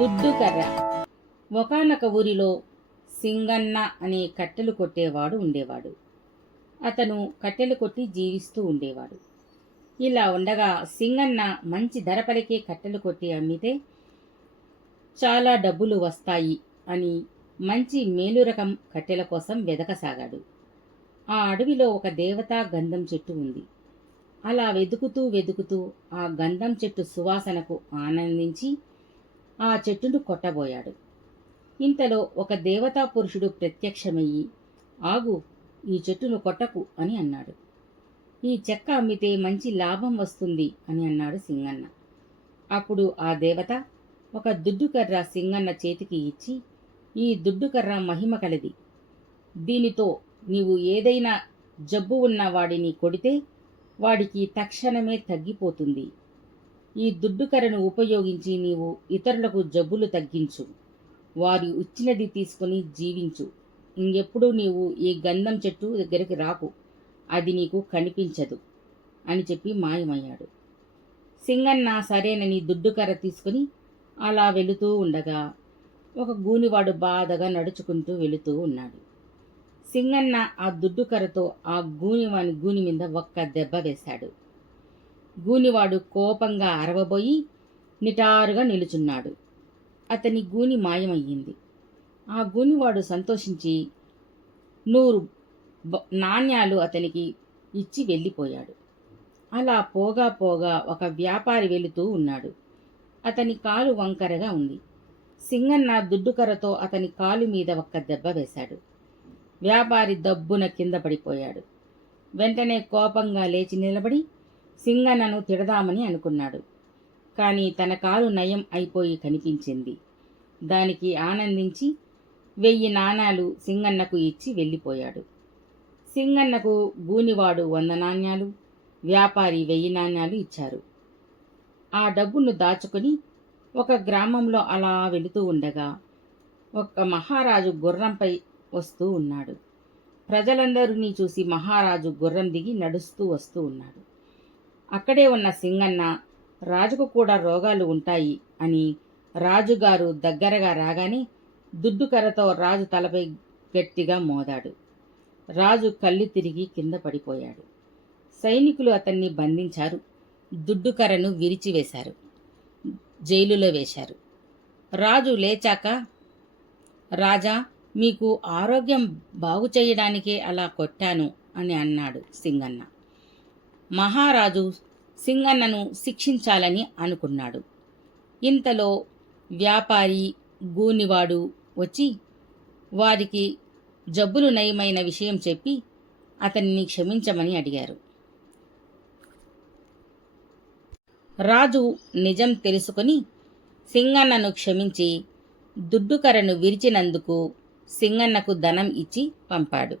దుడ్డు కర్ర. ఒకనొక ఊరిలో సింగన్న అనే కట్టెలు కొట్టేవాడు ఉండేవాడు. అతను కట్టెలు కొట్టి జీవిస్తూ ఉండేవాడు. ఇలా ఉండగా సింగన్న మంచి ధర పలికే కట్టెలు కొట్టి అమ్మితే చాలా డబ్బులు వస్తాయి అని మంచి మేలు రకం కట్టెల కోసం వెదకసాగాడు. ఆ అడవిలో ఒక దేవతా గంధం చెట్టు ఉంది. అలా వెతుకుతూ వెతుకుతూ ఆ గంధం చెట్టు సువాసనకు ఆనందించి ఆ చెట్టును కొట్టబోయాడు. ఇంతలో ఒక దేవతా పురుషుడు ప్రత్యక్షమయ్యి ఆగు ఈ చెట్టును కొట్టకు అని అన్నాడు. ఈ చెక్క అమ్మితే మంచి లాభం వస్తుంది అని అన్నాడు సింగన్న. అప్పుడు ఆ దేవత ఒక దుడ్డుకర్ర సింగన్న చేతికి ఇచ్చి ఈ దుడ్డుకర్ర మహిమ కలది. దీనితో నీవు ఏదైనా జబ్బు ఉన్న వాడిని కొడితే వాడికి తక్షణమే తగ్గిపోతుంది. ఈ దుడ్డుకరను ఉపయోగించి నీవు ఇతరులకు జబ్బులు తగ్గించు. వారు ఇచ్చినది తీసుకుని జీవించు. ఇంకెప్పుడు నీవు ఈ గంధం చెట్టు దగ్గరికి రాకు. అది నీకు కనిపించదు అని చెప్పి మాయమయ్యాడు. సింగన్న సరేనని దుడ్డుకర్ర తీసుకుని అలా వెళుతూ ఉండగా ఒక గూనివాడు బాధగా నడుచుకుంటూ వెళుతూ ఉన్నాడు. సింగన్న ఆ దుడ్డుకర్రతో ఆ గూనివాని గూని మీద ఒక్క దెబ్బ వేశాడు. గూనివాడు కోపంగా అరవబోయి నిటారుగా నిలుచున్నాడు. అతని గూని మాయమయ్యింది. ఆ గూనివాడు సంతోషించి నూరు నాణ్యాలు అతనికి ఇచ్చి వెళ్ళిపోయాడు. అలా పోగా పోగా ఒక వ్యాపారి వెళుతూ ఉన్నాడు. అతని కాలు వంకరగా ఉంది. సింగన్న దుడ్డుకర్రతో అతని కాలు మీద ఒక్క దెబ్బ వేశాడు. వ్యాపారి దబ్బున కింద పడిపోయాడు. వెంటనే కోపంగా లేచి నిలబడి సింగన్నను తిడదామని అనుకున్నాడు. కానీ తన కాలు నయం అయిపోయి కనిపించింది. దానికి ఆనందించి వెయ్యి నాణాలు సింగన్నకు ఇచ్చి వెళ్ళిపోయాడు. సింగన్నకు గూనివాడు వంద నాణ్యాలు వ్యాపారి వెయ్యి నాణ్యాలు ఇచ్చారు. ఆ డబ్బును దాచుకొని ఒక గ్రామంలో అలా వెళుతూ ఉండగా ఒక మహారాజు గుర్రంపై వస్తూ ఉన్నాడు. ప్రజలందరినీ చూసి మహారాజు గుర్రం దిగి నడుస్తూ వస్తూ ఉన్నాడు. అక్కడే ఉన్న సింగన్న రాజుకు కూడా రోగాలు ఉంటాయి అని రాజుగారు దగ్గరగా రాగానే దుడ్డుకర్రతో రాజు తలపై గట్టిగా మోదాడు. రాజు కళ్ళు తిరిగి కింద పడిపోయాడు. సైనికులు అతన్ని బంధించారు. దుడ్డుకర్రను విరిచివేశారు. జైలులో వేశారు. రాజు లేచాక రాజా మీకు ఆరోగ్యం బాగు చేయడానికే అలా కొట్టాను అని అన్నాడు సింగన్న. మహారాజు సింగన్నను శిక్షించాలని అనుకున్నాడు. ఇంతలో వ్యాపారి గూనివాడు వచ్చి వారికి జబ్బులు నయమైన విషయం చెప్పి అతన్ని క్షమించమని అడిగారు. రాజు నిజం తెలుసుకొని సింగన్నను క్షమించి దుడ్డుకరను విరిచినందుకు సింగన్నకు ధనం ఇచ్చి పంపాడు.